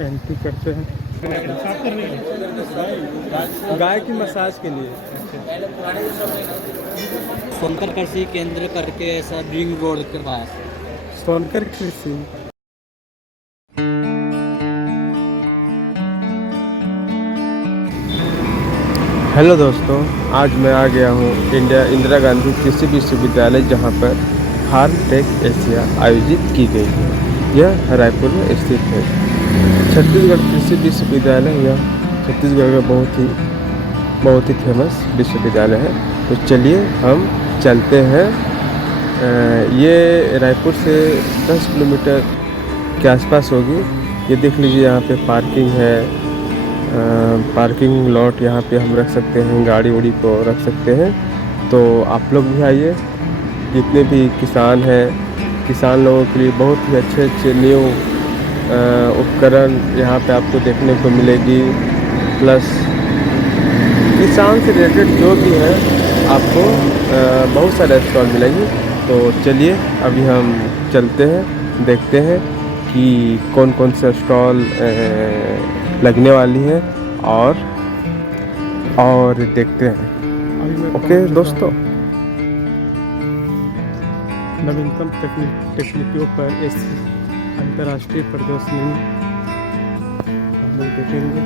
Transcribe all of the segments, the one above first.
Entry करते हैं गाय की मसाज के लिए। सोनकर कृषि केंद्र करके ऐसा रिंग रोड के पास। सोनकर कृषि। हेलो दोस्तों, आज मैं आ गया हूँ इंदिरा गांधी कृषि विश्वविद्यालय, जहाँ पर फार्म टेक एशिया आयोजित की गई है। यह रायपुर में स्थित है। छत्तीसगढ़ कृषि विश्वविद्यालय यह छत्तीसगढ़ का बहुत ही फेमस विश्वविद्यालय है। तो चलिए हम चलते हैं। ये रायपुर से 10 किलोमीटर के आसपास होगी। ये देख लीजिए, यहाँ पे पार्किंग है। पार्किंग लॉट यहाँ पे हम रख सकते हैं, गाड़ी उड़ी को रख सकते हैं। तो आप लोग भी आइए। जितने भी किसान हैं, किसान लोगों के लिए बहुत ही अच्छे अच्छे न्यू उपकरण यहाँ पे आपको देखने को मिलेगी। प्लस किसान से रिलेटेड जो भी है आपको बहुत सारे स्टॉल मिलेंगे। तो चलिए अभी हम चलते हैं, देखते हैं कि कौन कौन से स्टॉल लगने वाली है और देखते हैं। ओके दोस्तों, नवीनतम तकनीकों पर इस अंतर्राष्ट्रीय प्रदर्शनी हम लोग देखेंगे।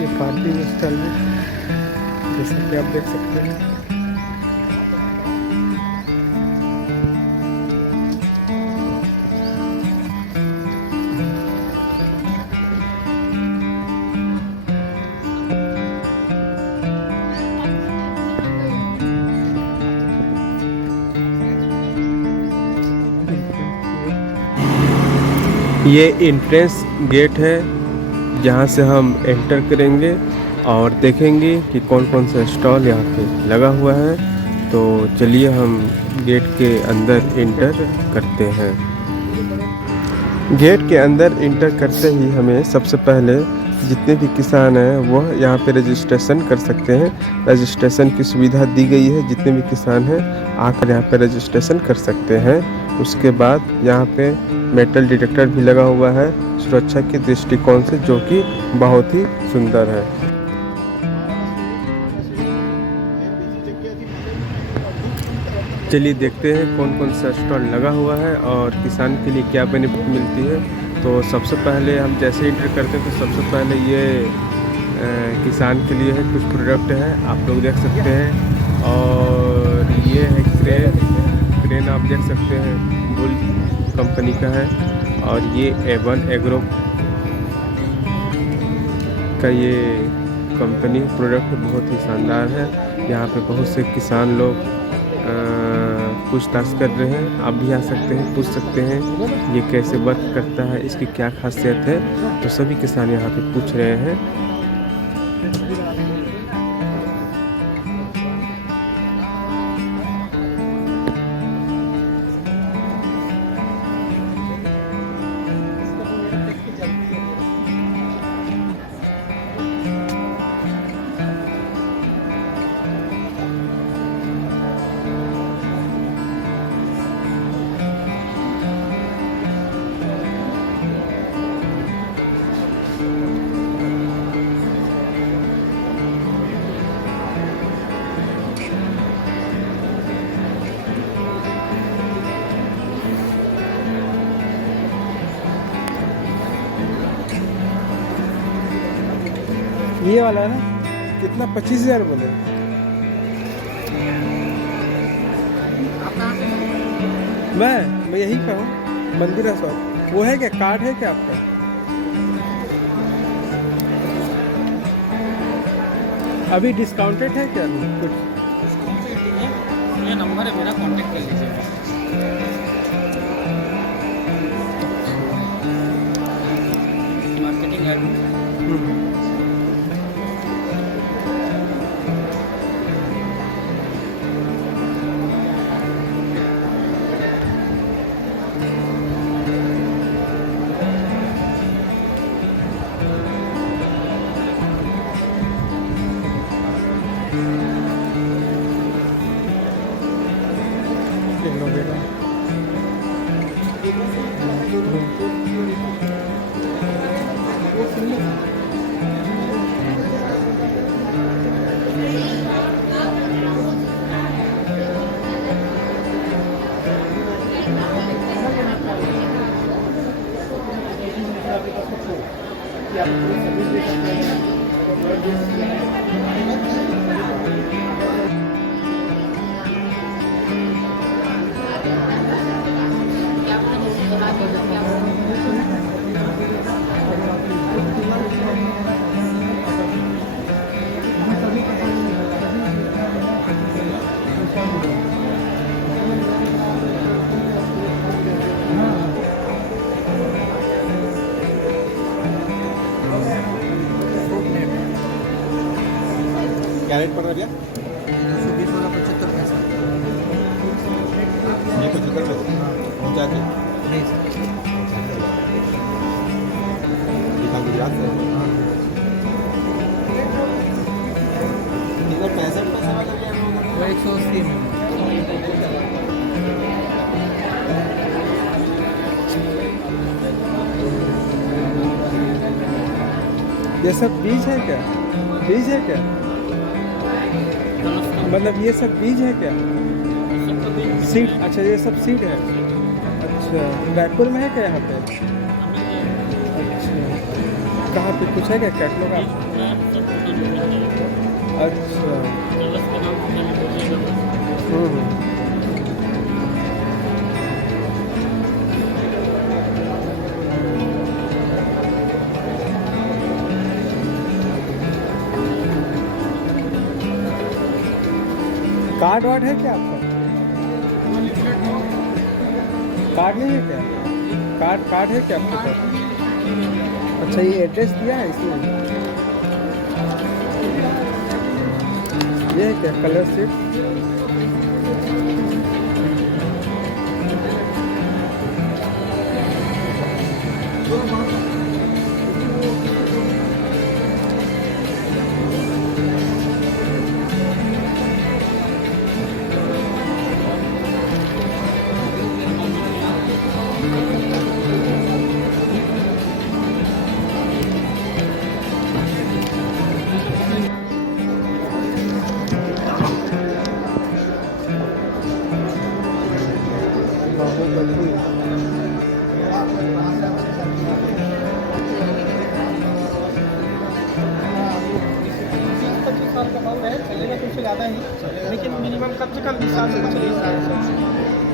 ये पार्किंग स्थल है, जैसा कि आप देख सकते हैं। ये एंट्रेंस गेट है, जहाँ से हम एंटर करेंगे और देखेंगे कि कौन कौन सा स्टॉल यहाँ पे लगा हुआ है। तो चलिए हम गेट के अंदर इंटर करते हैं। गेट के अंदर इंटर करते ही हमें सबसे पहले जितने भी किसान हैं वह यहाँ पे रजिस्ट्रेशन कर सकते हैं। रजिस्ट्रेशन की सुविधा दी गई है। जितने भी किसान हैं आकर यहाँ पे रजिस्ट्रेशन कर सकते हैं। उसके बाद यहाँ पे मेटल डिटेक्टर भी लगा हुआ है सुरक्षा के दृष्टिकोण से, जो कि बहुत ही सुंदर है। चलिए देखते हैं कौन कौन सा स्टॉल लगा हुआ है और किसान के लिए क्या बेनिफिट मिलती है। तो सबसे पहले हम जैसे इंटर करते हैं तो सबसे पहले ये किसान के लिए है, कुछ प्रोडक्ट है आप लोग देख सकते हैं। और ये है क्रेन आप देख सकते हैं, बुल कंपनी का है। और ये A1 एग्रो का ये कंपनी प्रोडक्ट बहुत ही शानदार है। यहाँ पे बहुत से किसान लोग पूछताछ कर रहे हैं। आप भी आ सकते हैं, पूछ सकते हैं ये कैसे वर्क करता है, इसकी क्या खासियत है। तो सभी किसान यहाँ पे पूछ रहे हैं। ये वाला है ना, कितना 25,000 बोले? मैं यही का हूँ, मंदिरा शॉप। वो है क्या, कार्ड है क्या आपका? अभी डिस्काउंटेड है क्या कुछ? ये नंबर है मेरा, कांटेक्ट कर लीजिए। मार्केटिंग है। किलो बेटा। क्या रेट पड़ रहा है भैया? 220 वाला 75 पैसा। ये 75 पैसे पहुँचा के नहीं सर। दिखा गुजरात से इधर 65 पैसे वाला क्या है? वो 180 में। ये सब बीज है क्या? बीज है क्या? मतलब ये सब बीज है क्या? सीड? अच्छा ये सब सीड है। अच्छा रायपुर में है क्या यहाँ पे? अच्छा कहाँ पे कुछ है क्या कैटलॉग आप? अच्छा हम्म। कार्ड वार्ड है क्या आपका? कार्ड नहीं है क्या? कार्ड है क्या आपके पास? अच्छा ये एड्रेस दिया है इसमें? ये है क्या कलर शीट? बाहुबली। साल का माल है, चलेगा तो उससे ज़्यादा ही, लेकिन मिनिमम कम से कम 20 साल से चलेगा।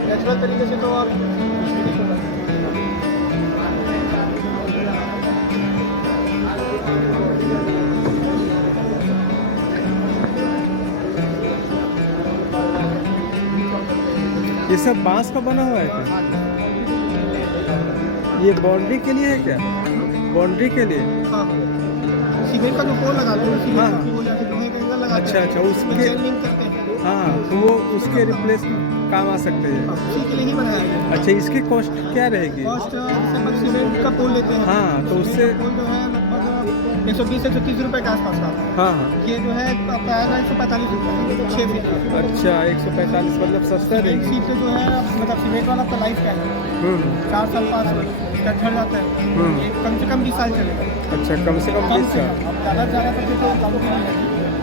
नेचुरल तरीके से तो और कुछ भी नहीं होगा। ये सब बांस का बना हुआ है क्या? ये बाउंड्री के लिए है क्या? बाउंड्री के लिए? हाँ, सीमेंट का जो पोल लगा लो, सीमेंट हाँ। का पोल या फिर लोहे का एंगल लगा अच्छा अच्छा उसके लिंक करते हैं। हाँ तो वो उसके रिप्लेस काम आ सकते हैं। हाँ, उसी के लिए ही बनाया गया है। अच्छा इसकी कॉस्ट क्या रहेगी? कॉस्ट जैसे अपन सीमेंट का पोल लेते हैं, हाँ तो उससे पोल जो है लगभग 120 से 130 रुपये के आसपास का आता है। हाँ हाँ ये जो है आपका आएगा 145 रुपये 6 फीट का। अच्छा 145 मतलब सस्ता एक रहेगी। सीट पे जो है मतलब सीमेंट वाला आपका लाइफ टाइम है 4 साल 5 साल का झड़ जाता है। ये कम से कम 20 साल चलेगा। अच्छा कम से कम 20 साल। अब ज़्यादा से ज़्यादा करके तो कम भी नहीं है।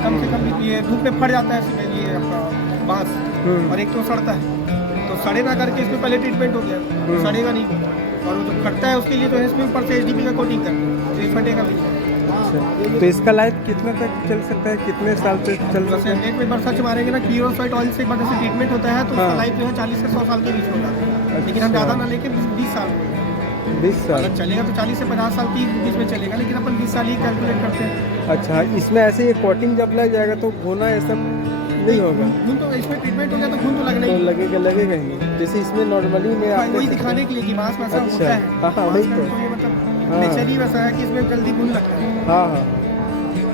कम से कम ये धूप में फट जाता है इसमें ये आपका बांस, और एक तो सड़ता है, तो सड़े ना करके इसमें पहले ट्रीटमेंट हो गया, सड़ेगा नहीं। और वो जो फटता है उसके लिए जो है इसमें ऊपर से HDPE का कोटिंग करते हैं, तो ये फटेगा भी नहीं। अच्छा तो इसका लाइफ कितना तक चल सकता है? कितने साल तक चल सकता जैसे है? नेट में बरसात मारेंगे ना, क्लियरोसाइट ऑयल से एक बार जैसे ट्रीटमेंट होता है तो उसका हाँ। लाइफ जो है 40 से 100 साल के बीच में होता है। लेकिन हम अच्छा। ज़्यादा ना लेके 20 साल में। 20 साल। अगर चलेगा तो 40 से 50 साल की बीच में चलेगा, लेकिन अपन 20 साल ही कैलकुलेट करते हैं। अच्छा इसमें ऐसे ये कोटिंग जब लग जाएगा तो घुना ये सब नहीं होगा? घून तो इसमें ट्रीटमेंट हो गया तो घून तो लगना तो ही। लगेगा ही नहीं। जैसे इसमें नॉर्मली में आप वही दिखाने के लिए कि मांस वैसा अच्छा, होता है। हाँ, मांस वही का तो। ये मतलब हाँ। नेचर ही वैसा है कि इसमें जल्दी घून लगता है। हाँ हाँ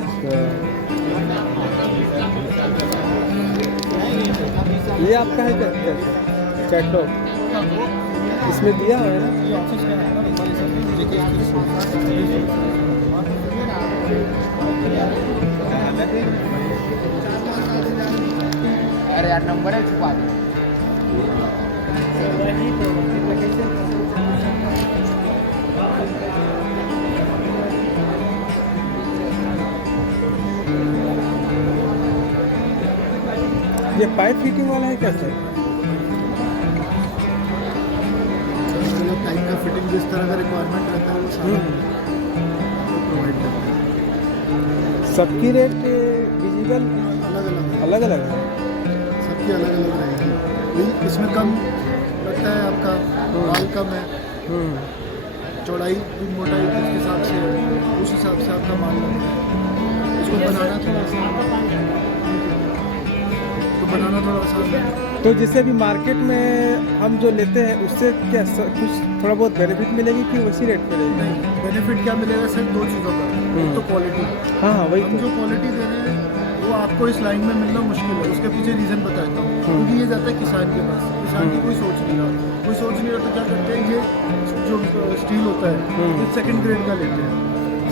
अच्छा। ये आपका है क्या कैटलॉग? इसमें दिया हुआ है ना? ये ऑफिस का है ना, वाली सब देखिए। अरे यार नंबर है छुपा दो। ये पाइप फिटिंग वाला है क्या सर? टाइप का फिटिंग जिस तरह का रिक्वायरमेंट रहता है वो सारा प्रोवाइड करते हैं। सबकी रेट विजिबल अलग अलग अलग अलग है। सबकी अलग अलग रहेगी। इसमें कम लगता है आपका, माल कम है, चौड़ाई मोटाई जिस हिसाब से उस हिसाब से आपका माल लगता है। इसको बनाना थोड़ा आसान है। तो जैसे अभी मार्केट में हम जो लेते हैं उससे क्या कुछ थोड़ा बहुत बेनिफिट मिलेगी कि उसी रेट पे रहेगी? नहीं, बेनिफिट क्या मिलेगा सर? दो चीज़ों का। एक तो क्वालिटी। हाँ हाँ वही हम तो। जो क्वालिटी दे रहे हैं वो आपको इस लाइन में मिलना मुश्किल है। उसके पीछे रीज़न बताता हूँ। क्योंकि ये जाता है किसान के पास, किसान की कोई सोच नहीं रहा। तो क्या करते हैं, ये जो स्टील होता है ये सेकंड ग्रेड का लेते हैं,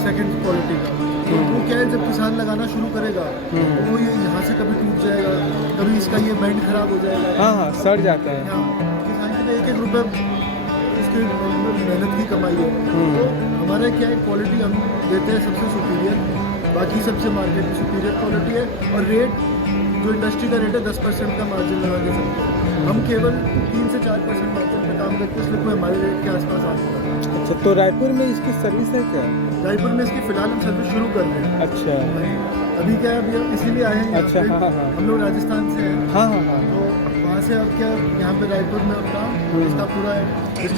सेकंड क्वालिटी का। वो क्या है, जब किसान लगाना शुरू करेगा तो वो ये यहाँ से कभी टूट जाएगा, कभी इसका ये बैंड खराब हो जाएगा। हाँ हाँ सड़ जाता है। हाँ, किसान के लिए एक रुपये इसकी मेहनत की कमाई है। तो हमारा क्या है, क्वालिटी हम देते हैं सबसे सुपीरियर, बाकी सबसे मार्केट में सुपीरियर क्वालिटी है। और रेट जो इंडस्ट्री का रेट है 10% का मार्जिन लगा के सकते हैं। हम केवल 3 से 4% मार्जिन पे काम करते हैं, इसलिए कोई हमारे रेट के आसपास आ सकता है। अच्छा, तो रायपुर में इसकी सर्विस है क्या? रायपुर में इसकी फिलहाल हम सर्विस शुरू कर रहे हैं। अच्छा अभी क्या है, अभी हम इसीलिए आए हैं यहाँ अच्छा, पे। हाँ, हाँ। हम लोग राजस्थान से हैं, हाँ हाँ हाँ। तो वहाँ से अब क्या यहाँ पे रायपुर में अपना इसका पूरा है।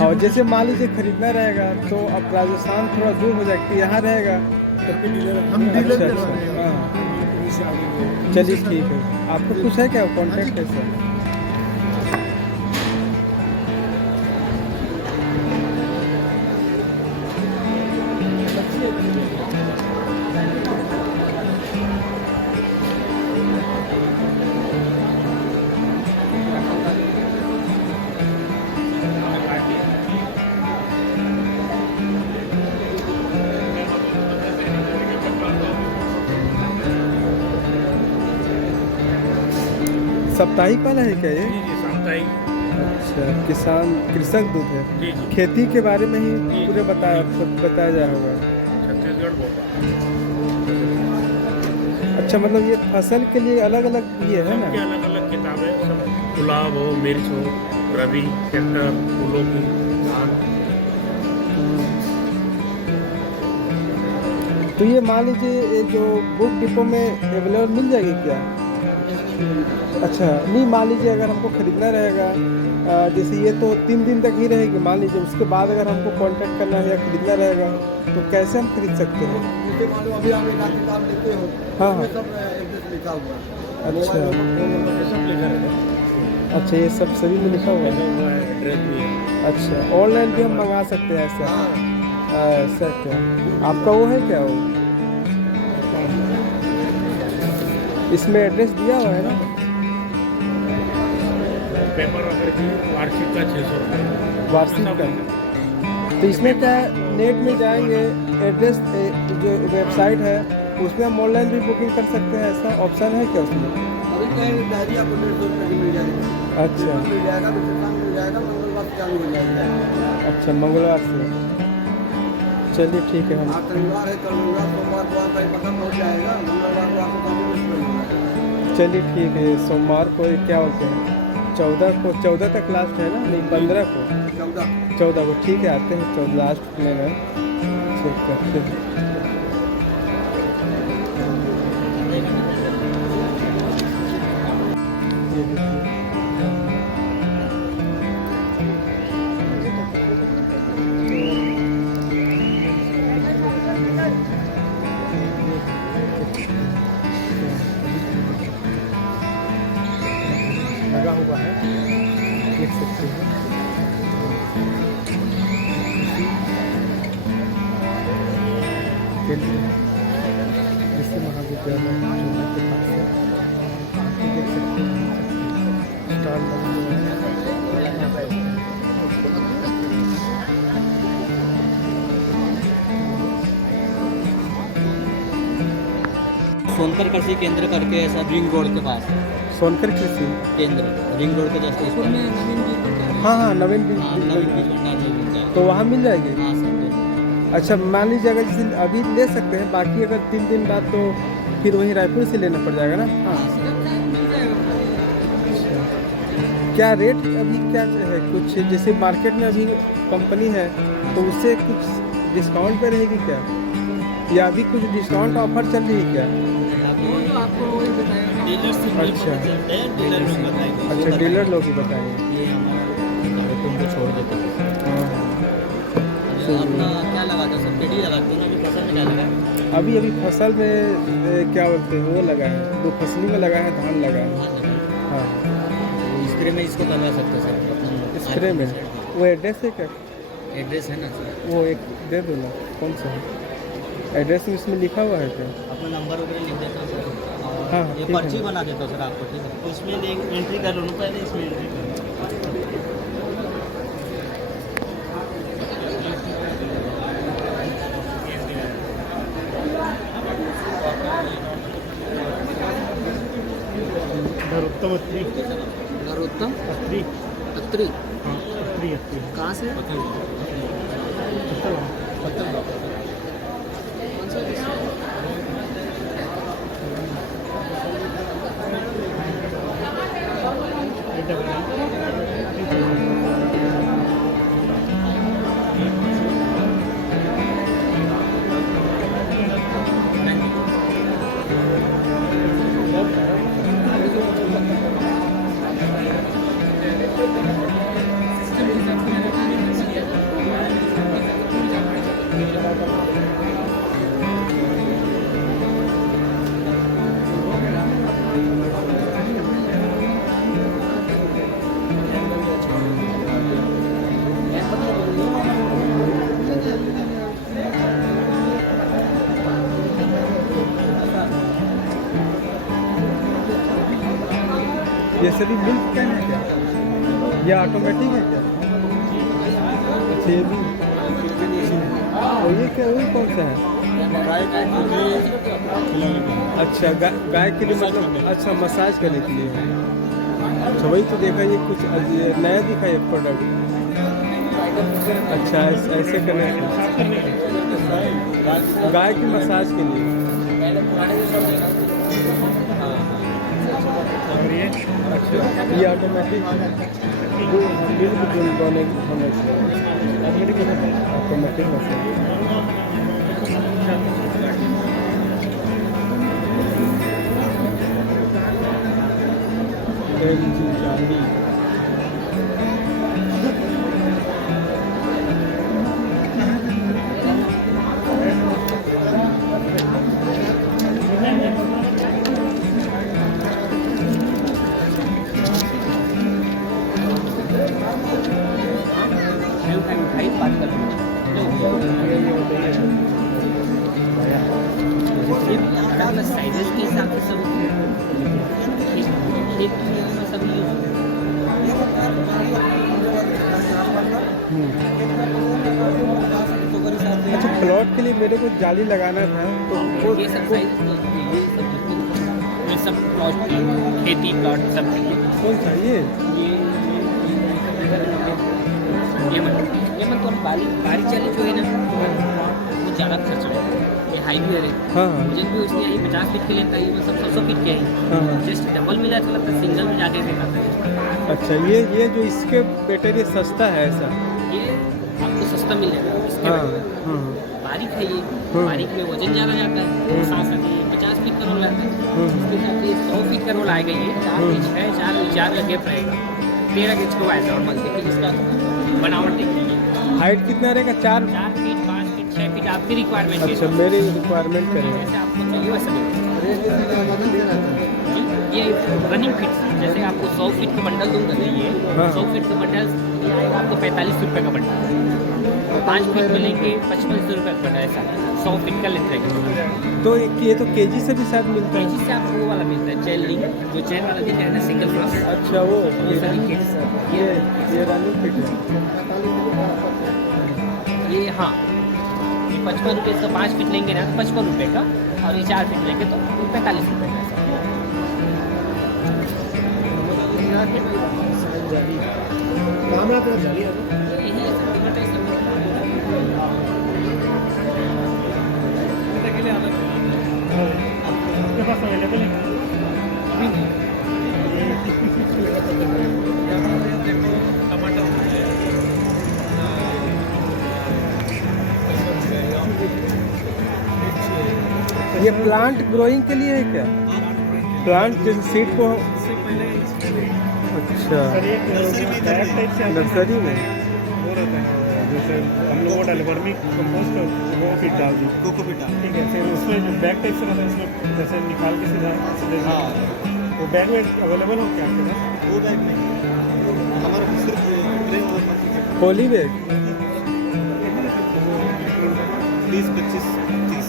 और जैसे मान लीजिए खरीदना रहेगा तो अब राजस्थान थोड़ा दूर हो जाएगा, यहाँ रहेगा हम डीलर अच्छा, करवा रहे हैं। हाँ। चलिए ठीक है। आपको कुछ है क्या कॉन्टैक्ट है सर? साप्ताहिक वाला है क्या ये? जी साप्ताहिक। अच्छा, किसान कृषक दूध है। जी जी खेती के बारे में ही पूरे बताया जा होगा। छत्तीसगढ़ बोल अच्छा, मतलब ये फसल के लिए अलग अलग ये है ना? सबकी अलग अलग किताबें, सब गुलाब हो, मिर्च हो, रबी, ट्रैक्टर, फूलों की, धान। तो ये मान लीजिए ये जो बुक डिपो में अवेलेबल मिल जाएगी क्या? अच्छा, नहीं मान लीजिए अगर हमको खरीदना रहेगा, जैसे ये तो 3 दिन तक ही रहेगी, मान लीजिए उसके बाद अगर हमको कांटेक्ट करना है या खरीदना रहेगा तो कैसे हम खरीद सकते हैं? जैसे मान लो अभी आप एक आध किताब लेते हो, हाँ हाँ। उसमें सब एड्रेस लिखा हुआ है। अच्छा फोन नंबर पे सब लिखा रहता है। अच्छा, ये सब सभी में लिखा हुआ है। हुआ है, एड्रेस भी है। अच्छा, ऑनलाइन भी हम मंगा सकते हैं ऐसा? ऐसा क्या? आपका वो है क्या वो? इसमें एड्रेस दिया हुआ है ना? पेपर अगर की वार्षिक का 600 रुपये। वार्षिक का। तो इसमें क्या है, नेट में जाएंगे, एड्रेस जो वेबसाइट है उसमें हम ऑनलाइन भी बुकिंग कर सकते हैं, ऐसा ऑप्शन है क्या उसमें? अभी क्या है, डायरी आपको 150 रुपये की मिल जाएगी। अच्छा मिल जाएगा, विशेषांक मिल जाएगा, मंगलवार से चालू हो जाएगा। अच्छा, मंगलवार से। चलिए ठीक है। हम आज शनिवार है, कल रविवार, सोमवार को आपका पता पहुँच जाएगा, मंगलवार को आपको काम शुरू होगा। चलिए ठीक है। सोमवार को ये क्या बोलते हैं, 14 तक लास्ट है ना? नहीं, 15 को, 14 को। ठीक है, आते हैं 14 लास्ट में ना, चेक करते हैं। ये देखिए। लगा हुआ है, देख सकते हैं। केंद्रीय कृषि महाविद्यालय चुनाव के पास है, आप देख सकते हैं स्टॉल लगा हुआ है। सोनकर कृषि केंद्र करके ऐसा रिंग रोड के पास सोनकर कृषि केंद्र, रिंग रोड के जस्ट उस पर। हाँ हाँ नवीन बीज हाँ, बीज नवीन भंडार। बीज भंडार में मिलता है। तो वहाँ मिल जाएगी। हाँ सर, बिल्कुल। अच्छा मान लीजिए अगर जैसे अभी ले सकते हैं, बाकी अगर 3 दिन बाद तो फिर वहीं रायपुर से लेना पड़ जाएगा ना। हाँ हाँ सर, मिल जाएगा। क्या रेट अभी क्या है, कुछ जैसे मार्केट में अभी कंपनी है तो उससे कुछ डिस्काउंट पे रहेगी क्या, या अभी कुछ डिस्काउंट ऑफर चल रही है क्या? वो तो आपको वही बताएगा, डीलर से मिल अच्छा। के चलते हैं, डीलर लोग बताएंगे। अच्छा डीलर लोग ही बताएंगे। ये हमारा तुमको छोड़ देते हैं। हाँ अपना क्या लगाते हो सर, पेटी लगाते हो ना, अभी फसल में क्या लगा है? अभी अभी फसल में क्या बोलते हैं वो लगा है, 2 फसली में लगा है, धान लगा है। हाँ स्प्रे में इसको करवा सकते हो सर अपन। स्प्रे में। वो एड्रेस है क्या? एड्रेस है ना सर, वो एक दे दो ना, कौन सा है एड्रेस में इसमें लिखा हुआ है क्या? अपना नंबर वगैरह लिख देता हूँ सर, और हाँ, ये ठीक है। पर्ची बना देता हूँ सर आपको, ठीक है? उसमें एंट्री कर लो ना, पहले इसमें एंट्री कर लो। नरोत्तम अत्री। नरोत्तम अत्री। अत्री। हाँ अत्री अत्री। कहाँ से? ये सभी मिल्क कैन है क्या, या ऑटोमेटिक है क्या? अच्छा ये भी। और ये क्या, वही कौन सा है? अच्छा गाय के लिए मतलब, अच्छा मसाज करने के लिए है। अच्छा वही तो देखा, ये कुछ ये नया दिखा ये प्रोडक्ट। अच्छा ऐसे करने गाय की मसाज के लिए। अच्छा ये ऑटोमेटिक बिल्कुल दोनों होना चाहिए, ऑटोमेटिक मसाज। साइजेस के हिसाब से सब सब अच्छा प्लॉट के लिए मेरे को जाली लगाना था, तो वो ये सब साइज, ये सब प्लॉट, खेती प्लॉट सब कौन सा ये? ये मतलब बारी चाली जो है ना, वो ज़्यादा खर्च है। ये हाईवे है, हाँ हाँ वजन भी उसने यही 50 फीट के लिए करीबन सब 700 फीट के है। हाँ हाँ। जस्ट डबल मिला था, लगता है सिंगल में जाके देखा था। अच्छा ये जो इसके बेटर ये सस्ता है ऐसा? ये आपको सस्ता मिल जाएगा इसके हाँ बाद। हाँ बारीक है ये, बारीक में वजन ज़्यादा जाता है, साथ साथ ये 50 फीट का रोल आता है, उसके साथ ये 100 फीट का रोल आएगा। ये 4 इंच है, 4 का गैप रहेगा, 13 इंच को आएगा नॉर्मल, लेकिन इसका बनावट देखिए, हाइट कितना रहेगा? 4 फीट 5 फीट 6 फीट आपकी रिक्वायरमेंट है। अच्छा मेरी रिक्वायरमेंट करेंगे। जैसे आपको चाहिए वैसे मिलेगा। ये रनिंग फिट, जैसे आपको 100 फीट का बंडल दूंगा तो ये हाँ। 100 फीट का बंडल ये आएगा आपको 45 रुपये का बंडल, 5 फीट में लेंगे 55 रुपये का बंडल, ऐसा 100 फीट का लेते हैं। तो ये तो केजी से भी शायद मिलता है। केजी से आपको वो वाला मिलता है, चेन लिंक, जो चेन वाला दिख रहा है ना, सिंगल फ्लस। अच्छा वो ये सारी किट्स, ये रनिंग फिट है। ये हाँ, ये 55 रुपये से 5 फीट लेंगे ना तो 55 रुपये का, और ये 4 फीट लेंगे तो 45 रुपये का। काम पूरा तो जाली है ना। यही है सब एडवर्टाइज करने के लिए आना चाहिए। आपके पास अवेलेबल है अभी नहीं यहाँ पे देखो टमाटर हो गए, ये प्लांट ग्रोइंग के लिए है क्या? प्लांट जैसे सीड को? इससे पहले अच्छा, सर एक बैग टाइप से नर्सरी में। वो रहता है जैसे हम लोग वो डाले वर्मी कंपोस्ट वो फिर डाल दी कोकोपीट डाल। ठीक है। फिर उसमें जो बैग टाइप से रहता है उसमें जैसे निकाल के सीधा सीधे वो बैग में अवेलेबल हो क्या आपके पास? वो बैग नहीं, हमारा सिर्फ ट्रे और मछली पॉली बैग। 20, 25, 30।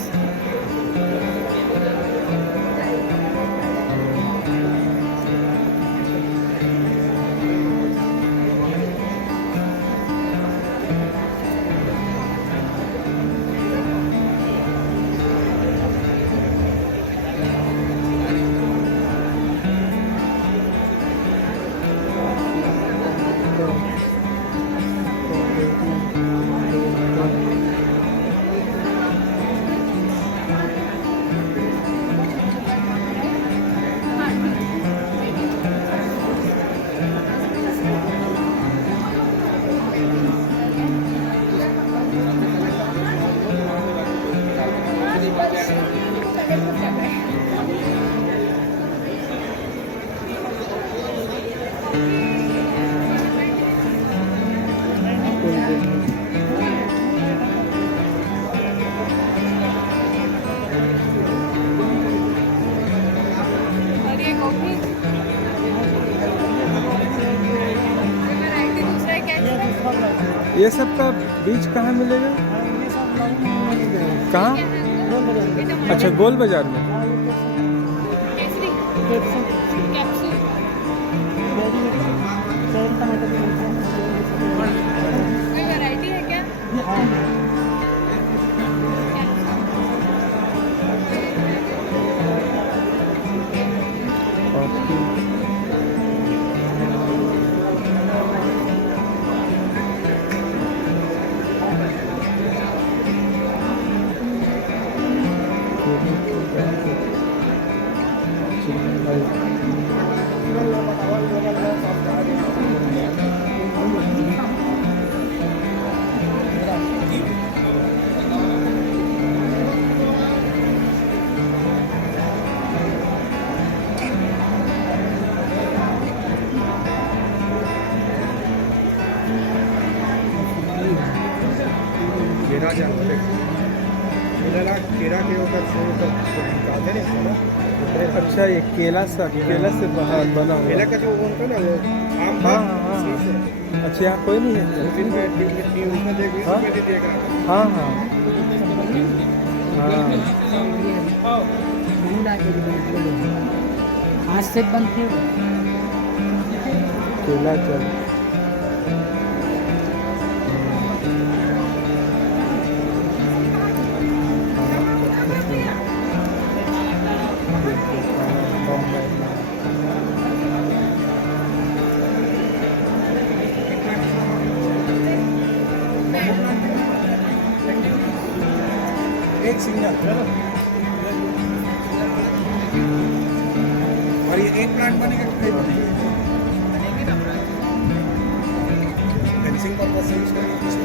और ये कॉफी वैरायटी दूसरा है क्या? ये सब का बीज कहाँ मिलेगा? कहाँ? अच्छा, गोल बाजार में। केसरी कैप्सूल कोई वैरायटी है क्या? केरा जानते केरा के ऊपर से निकालते नहीं ना। अच्छा, ये केला से बाहर बना हुआ। केला का जो वो होता है ना वो आम हाँ हाँ हाँ। अच्छा, यहाँ कोई नहीं है? उसमें देखिए हाँ? पहले देख रहा था। हाँ हाँ हाँ। आज से बंद थे केला चल। एक सिंगल और ये एक प्लांट बनेगा कि बनेगा फेंसिंग पर्पज से यूज करेंगे।